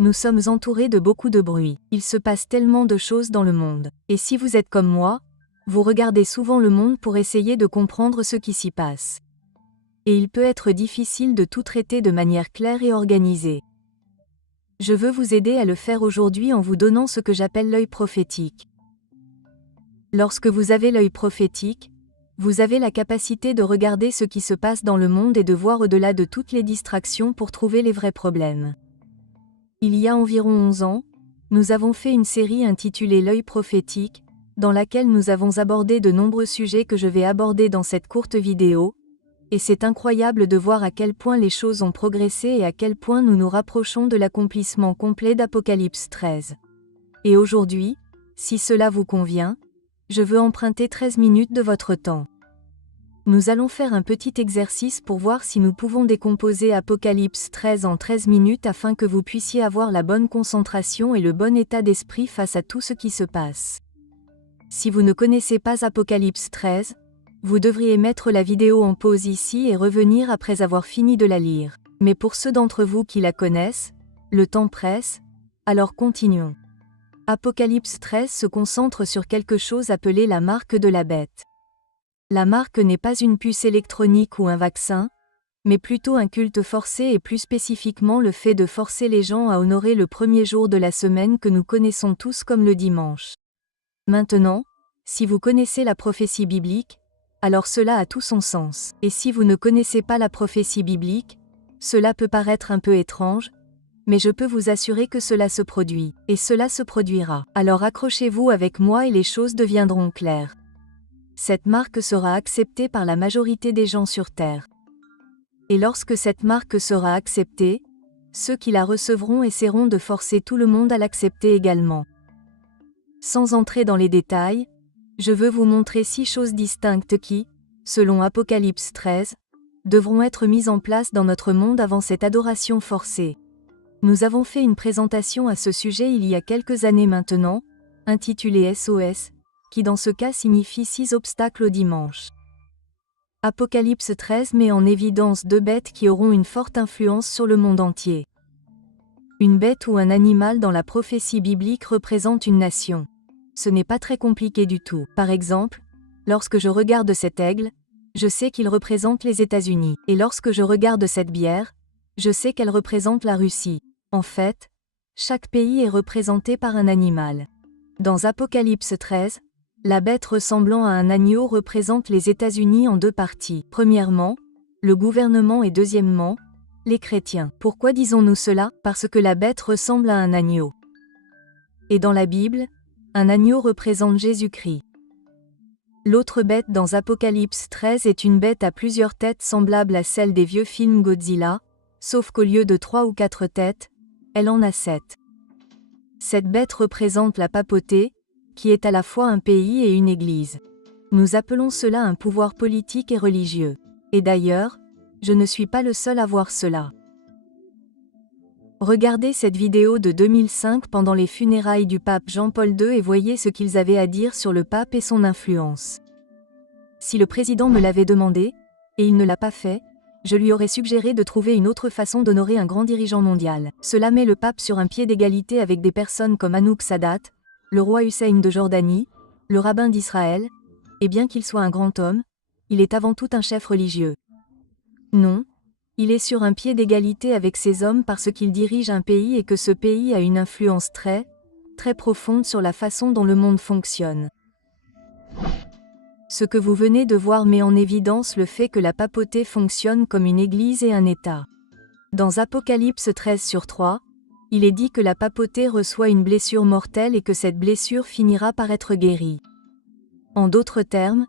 Nous sommes entourés de beaucoup de bruit. Il se passe tellement de choses dans le monde. Et si vous êtes comme moi, vous regardez souvent le monde pour essayer de comprendre ce qui s'y passe. Et il peut être difficile de tout traiter de manière claire et organisée. Je veux vous aider à le faire aujourd'hui en vous donnant ce que j'appelle l'œil prophétique. Lorsque vous avez l'œil prophétique, vous avez la capacité de regarder ce qui se passe dans le monde et de voir au-delà de toutes les distractions pour trouver les vrais problèmes. Il y a environ 11 ans, nous avons fait une série intitulée L'œil prophétique, dans laquelle nous avons abordé de nombreux sujets que je vais aborder dans cette courte vidéo, et c'est incroyable de voir à quel point les choses ont progressé et à quel point nous nous rapprochons de l'accomplissement complet d'Apocalypse 13. Et aujourd'hui, si cela vous convient, je veux emprunter 13 minutes de votre temps. Nous allons faire un petit exercice pour voir si nous pouvons décomposer Apocalypse 13 en 13 minutes afin que vous puissiez avoir la bonne concentration et le bon état d'esprit face à tout ce qui se passe. Si vous ne connaissez pas Apocalypse 13, vous devriez mettre la vidéo en pause ici et revenir après avoir fini de la lire. Mais pour ceux d'entre vous qui la connaissent, le temps presse, alors continuons. Apocalypse 13 se concentre sur quelque chose appelé la marque de la bête. La marque n'est pas une puce électronique ou un vaccin, mais plutôt un culte forcé et plus spécifiquement le fait de forcer les gens à honorer le premier jour de la semaine que nous connaissons tous comme le dimanche. Maintenant, si vous connaissez la prophétie biblique, alors cela a tout son sens. Et si vous ne connaissez pas la prophétie biblique, cela peut paraître un peu étrange, mais je peux vous assurer que cela se produit, et cela se produira. Alors accrochez-vous avec moi et les choses deviendront claires. Cette marque sera acceptée par la majorité des gens sur Terre. Et lorsque cette marque sera acceptée, ceux qui la recevront essaieront de forcer tout le monde à l'accepter également. Sans entrer dans les détails, je veux vous montrer 6 choses distinctes qui, selon Apocalypse 13, devront être mises en place dans notre monde avant cette adoration forcée. Nous avons fait une présentation à ce sujet il y a quelques années maintenant, intitulée SOS, qui dans ce cas signifie 6 obstacles au dimanche. Apocalypse 13 met en évidence 2 bêtes qui auront une forte influence sur le monde entier. Une bête ou un animal dans la prophétie biblique représente une nation. Ce n'est pas très compliqué du tout. Par exemple, lorsque je regarde cet aigle, je sais qu'il représente les États-Unis. Et lorsque je regarde cette bière, je sais qu'elle représente la Russie. En fait, chaque pays est représenté par un animal. Dans Apocalypse 13, la bête ressemblant à un agneau représente les États-Unis en 2 parties. Premièrement, le gouvernement et deuxièmement, les chrétiens. Pourquoi disons-nous cela? Parce que la bête ressemble à un agneau. Et dans la Bible, un agneau représente Jésus-Christ. L'autre bête dans Apocalypse 13 est une bête à plusieurs têtes semblables à celle des vieux films Godzilla, sauf qu'au lieu de 3 ou 4 têtes, elle en a 7. Cette bête représente la papauté, qui est à la fois un pays et une église. Nous appelons cela un pouvoir politique et religieux. Et d'ailleurs, je ne suis pas le seul à voir cela. Regardez cette vidéo de 2005 pendant les funérailles du pape Jean-Paul II et voyez ce qu'ils avaient à dire sur le pape et son influence. Si le président me l'avait demandé, et il ne l'a pas fait, je lui aurais suggéré de trouver une autre façon d'honorer un grand dirigeant mondial. Cela met le pape sur un pied d'égalité avec des personnes comme Anouk Sadat, le roi Hussein de Jordanie, le rabbin d'Israël, et bien qu'il soit un grand homme, il est avant tout un chef religieux. Non, il est sur un pied d'égalité avec ces hommes parce qu'il dirige un pays et que ce pays a une influence très, très profonde sur la façon dont le monde fonctionne. Ce que vous venez de voir met en évidence le fait que la papauté fonctionne comme une église et un État. Dans Apocalypse 13/3, il est dit que la papauté reçoit une blessure mortelle et que cette blessure finira par être guérie. En d'autres termes,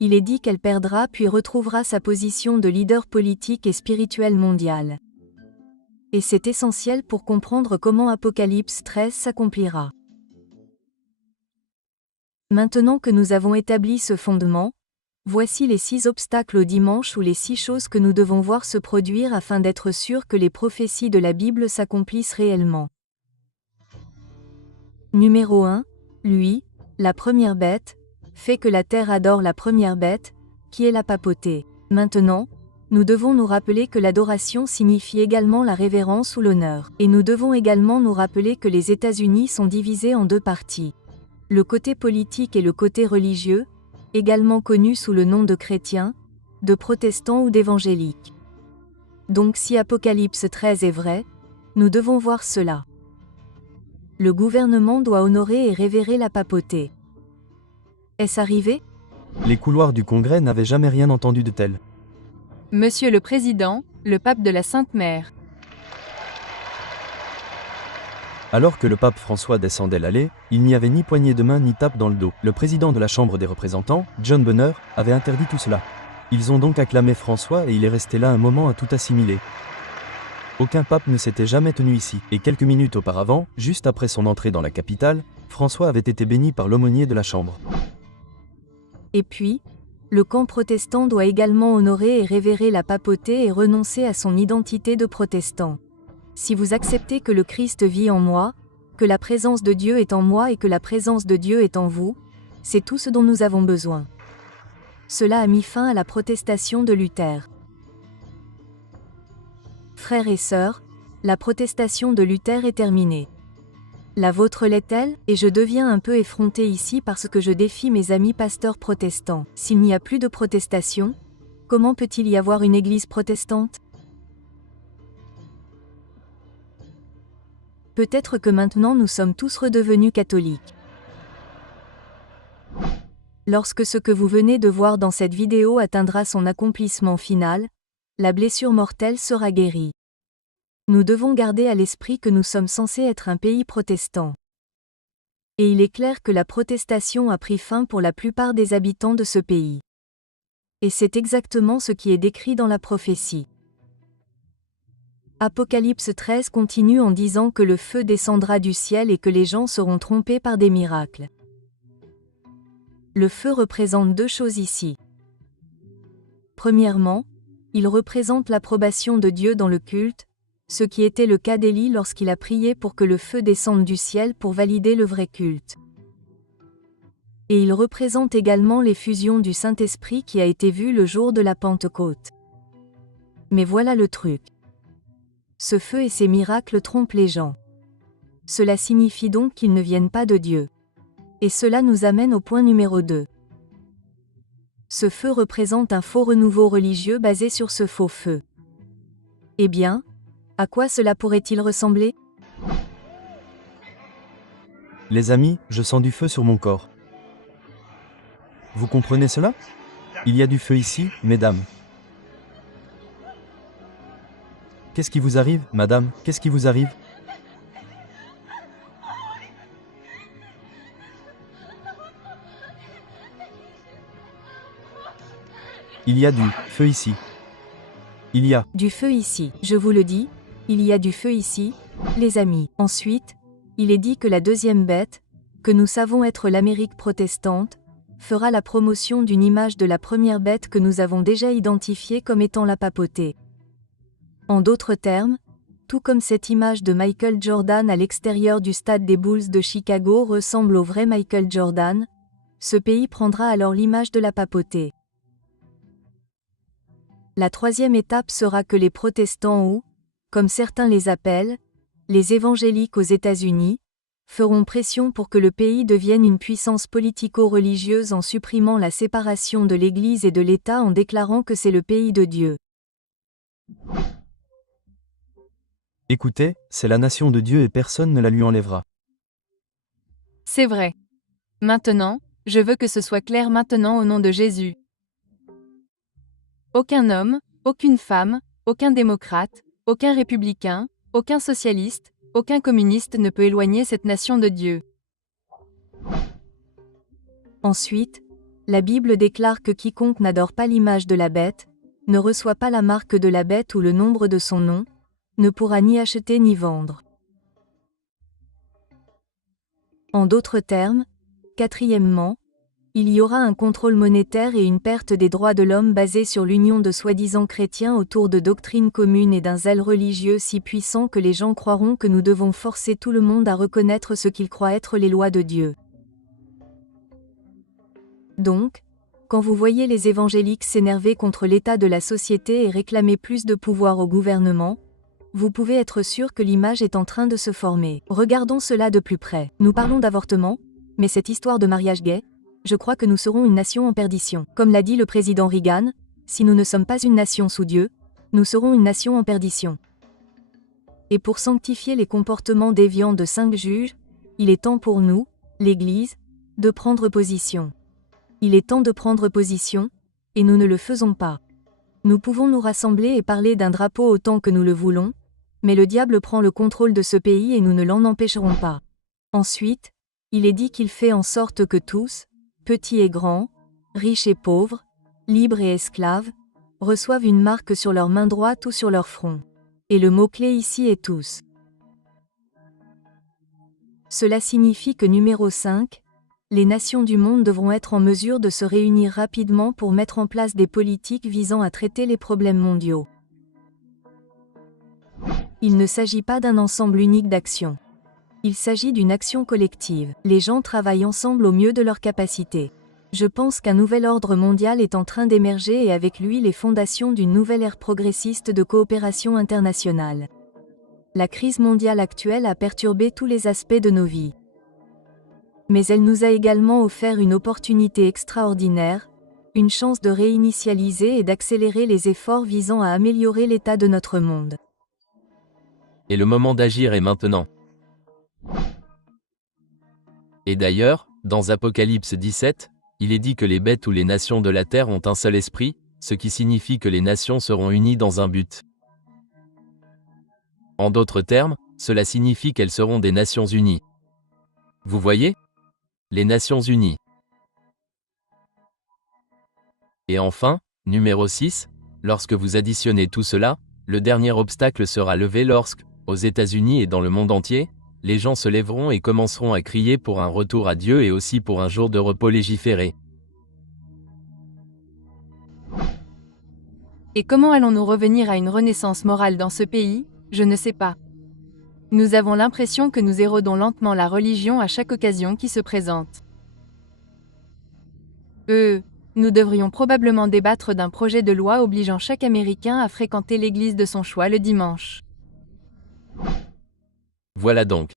il est dit qu'elle perdra puis retrouvera sa position de leader politique et spirituel mondial. Et c'est essentiel pour comprendre comment Apocalypse 13 s'accomplira. Maintenant que nous avons établi ce fondement, voici les 6 obstacles au dimanche ou les 6 choses que nous devons voir se produire afin d'être sûrs que les prophéties de la Bible s'accomplissent réellement. Numéro 1, lui, la première bête, fait que la terre adore la première bête, qui est la papauté. Maintenant, Nous devons nous rappeler que l'adoration signifie également la révérence ou l'honneur. Et nous devons également nous rappeler que les États-Unis sont divisés en deux parties. Le côté politique et le côté religieux, également connus sous le nom de chrétiens, de protestants ou d'évangéliques. Donc si Apocalypse 13 est vrai, nous devons voir cela. Le gouvernement doit honorer et révérer la papauté. Est-ce arrivé? Les couloirs du Congrès n'avaient jamais rien entendu de tel. Monsieur le Président, le pape de la Sainte Mère. Alors que le pape François descendait l'allée, il n'y avait ni poignée de main ni tape dans le dos. Le président de la Chambre des représentants, John Boehner, avait interdit tout cela. Ils ont donc acclamé François et il est resté là un moment à tout assimiler. Aucun pape ne s'était jamais tenu ici, et quelques minutes auparavant, juste après son entrée dans la capitale, François avait été béni par l'aumônier de la Chambre. Et puis, le camp protestant doit également honorer et révérer la papauté et renoncer à son identité de protestant. Si vous acceptez que le Christ vit en moi, que la présence de Dieu est en moi et que la présence de Dieu est en vous, c'est tout ce dont nous avons besoin. Cela a mis fin à la protestation de Luther. Frères et sœurs, la protestation de Luther est terminée. La vôtre l'est-elle? Et je deviens un peu effronté ici parce que je défie mes amis pasteurs protestants. S'il n'y a plus de protestation, comment peut-il y avoir une église protestante? Peut-être que maintenant nous sommes tous redevenus catholiques. Lorsque ce que vous venez de voir dans cette vidéo atteindra son accomplissement final, la blessure mortelle sera guérie. Nous devons garder à l'esprit que nous sommes censés être un pays protestant. Et il est clair que la protestation a pris fin pour la plupart des habitants de ce pays. Et c'est exactement ce qui est décrit dans la prophétie. Apocalypse 13 continue en disant que le feu descendra du ciel et que les gens seront trompés par des miracles. Le feu représente deux choses ici. Premièrement, il représente l'approbation de Dieu dans le culte, ce qui était le cas d'Élie lorsqu'il a prié pour que le feu descende du ciel pour valider le vrai culte. Et il représente également l'effusion du Saint-Esprit qui a été vue le jour de la Pentecôte. Mais voilà le truc. Ce feu et ces miracles trompent les gens. Cela signifie donc qu'ils ne viennent pas de Dieu. Et cela nous amène au point numéro 2. Ce feu représente un faux renouveau religieux basé sur ce faux feu. Eh bien, à quoi cela pourrait-il ressembler? Les amis, je sens du feu sur mon corps. Vous comprenez cela? Il y a du feu ici, mesdames. Qu'est-ce qui vous arrive, madame? Qu'est-ce qui vous arrive? Il y a du feu ici. Il y a du feu ici, je vous le dis, il y a du feu ici, les amis. Ensuite, il est dit que la deuxième bête, que nous savons être l'Amérique protestante, fera la promotion d'une image de la première bête que nous avons déjà identifiée comme étant la papauté. En d'autres termes, tout comme cette image de Michael Jordan à l'extérieur du stade des Bulls de Chicago ressemble au vrai Michael Jordan, ce pays prendra alors l'image de la papauté. La troisième étape sera que les protestants ou, comme certains les appellent, les évangéliques aux États-Unis, feront pression pour que le pays devienne une puissance politico-religieuse en supprimant la séparation de l'Église et de l'État en déclarant que c'est le pays de Dieu. Écoutez, c'est la nation de Dieu et personne ne la lui enlèvera. C'est vrai. Maintenant, je veux que ce soit clair maintenant au nom de Jésus. Aucun homme, aucune femme, aucun démocrate, aucun républicain, aucun socialiste, aucun communiste ne peut éloigner cette nation de Dieu. Ensuite, la Bible déclare que quiconque n'adore pas l'image de la bête, ne reçoit pas la marque de la bête ou le nombre de son nom, ne pourra ni acheter ni vendre. En d'autres termes, quatrièmement, il y aura un contrôle monétaire et une perte des droits de l'homme basée sur l'union de soi-disant chrétiens autour de doctrines communes et d'un zèle religieux si puissant que les gens croiront que nous devons forcer tout le monde à reconnaître ce qu'ils croient être les lois de Dieu. Donc, Quand vous voyez les évangéliques s'énerver contre l'état de la société et réclamer plus de pouvoir au gouvernement, vous pouvez être sûr que l'image est en train de se former. Regardons cela de plus près. Nous parlons d'avortement, mais cette histoire de mariage gay, je crois que nous serons une nation en perdition. Comme l'a dit le président Reagan, si nous ne sommes pas une nation sous Dieu, nous serons une nation en perdition. Et pour sanctifier les comportements déviants de 5 juges, il est temps pour nous, l'Église, de prendre position. Il est temps de prendre position, et nous ne le faisons pas. Nous pouvons nous rassembler et parler d'un drapeau autant que nous le voulons, mais le diable prend le contrôle de ce pays et nous ne l'en empêcherons pas. Ensuite, il est dit qu'il fait en sorte que tous, petits et grands, riches et pauvres, libres et esclaves, reçoivent une marque sur leur main droite ou sur leur front. Et le mot-clé ici est tous. Cela signifie que numéro 5, les nations du monde devront être en mesure de se réunir rapidement pour mettre en place des politiques visant à traiter les problèmes mondiaux. Il ne s'agit pas d'un ensemble unique d'actions. Il s'agit d'une action collective. Les gens travaillent ensemble au mieux de leur capacité. Je pense qu'un nouvel ordre mondial est en train d'émerger et avec lui les fondations d'une nouvelle ère progressiste de coopération internationale. La crise mondiale actuelle a perturbé tous les aspects de nos vies. Mais elle nous a également offert une opportunité extraordinaire, une chance de réinitialiser et d'accélérer les efforts visant à améliorer l'état de notre monde. Et le moment d'agir est maintenant. Et d'ailleurs, dans Apocalypse 17, il est dit que les bêtes ou les nations de la terre ont un seul esprit, ce qui signifie que les nations seront unies dans un but. En d'autres termes, cela signifie qu'elles seront des Nations Unies. Vous voyez ? Les Nations Unies. Et enfin, numéro 6, lorsque vous additionnez tout cela, le dernier obstacle sera levé lorsque, aux États-Unis et dans le monde entier, les gens se lèveront et commenceront à crier pour un retour à Dieu et aussi pour un jour de repos légiféré. Et comment allons-nous revenir à une renaissance morale dans ce pays ? Je ne sais pas. Nous avons l'impression que nous érodons lentement la religion à chaque occasion qui se présente. Nous devrions probablement débattre d'un projet de loi obligeant chaque Américain à fréquenter l'église de son choix le dimanche. Voilà donc.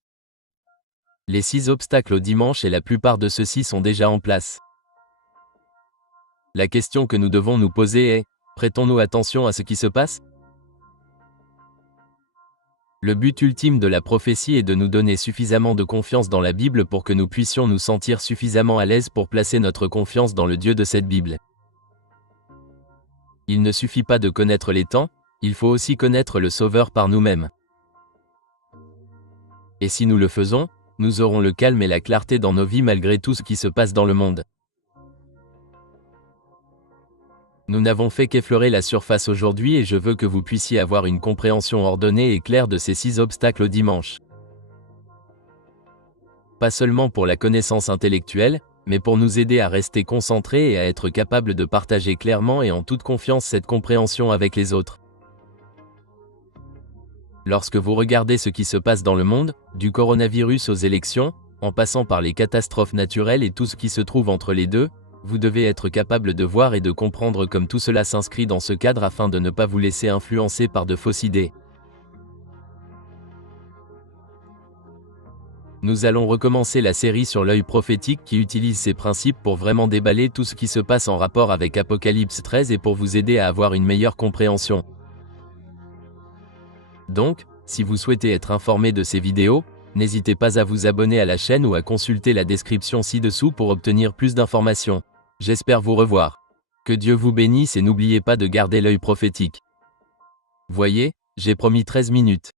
Les 6 obstacles au dimanche et la plupart de ceux-ci sont déjà en place. La question que nous devons nous poser est, prêtons-nous attention à ce qui se passe ? Le but ultime de la prophétie est de nous donner suffisamment de confiance dans la Bible pour que nous puissions nous sentir suffisamment à l'aise pour placer notre confiance dans le Dieu de cette Bible. Il ne suffit pas de connaître les temps, il faut aussi connaître le Sauveur par nous-mêmes. Et si nous le faisons, nous aurons le calme et la clarté dans nos vies malgré tout ce qui se passe dans le monde. Nous n'avons fait qu'effleurer la surface aujourd'hui et je veux que vous puissiez avoir une compréhension ordonnée et claire de ces 6 obstacles au dimanche. Pas seulement pour la connaissance intellectuelle, mais pour nous aider à rester concentrés et à être capables de partager clairement et en toute confiance cette compréhension avec les autres. Lorsque vous regardez ce qui se passe dans le monde, du coronavirus aux élections, en passant par les catastrophes naturelles et tout ce qui se trouve entre les deux, vous devez être capable de voir et de comprendre comme tout cela s'inscrit dans ce cadre afin de ne pas vous laisser influencer par de fausses idées. Nous allons recommencer la série sur l'œil prophétique qui utilise ces principes pour vraiment déballer tout ce qui se passe en rapport avec Apocalypse 13 et pour vous aider à avoir une meilleure compréhension. Donc, si vous souhaitez être informé de ces vidéos, n'hésitez pas à vous abonner à la chaîne ou à consulter la description ci-dessous pour obtenir plus d'informations. J'espère vous revoir. Que Dieu vous bénisse et n'oubliez pas de garder l'œil prophétique. Voyez, j'ai promis 13 minutes.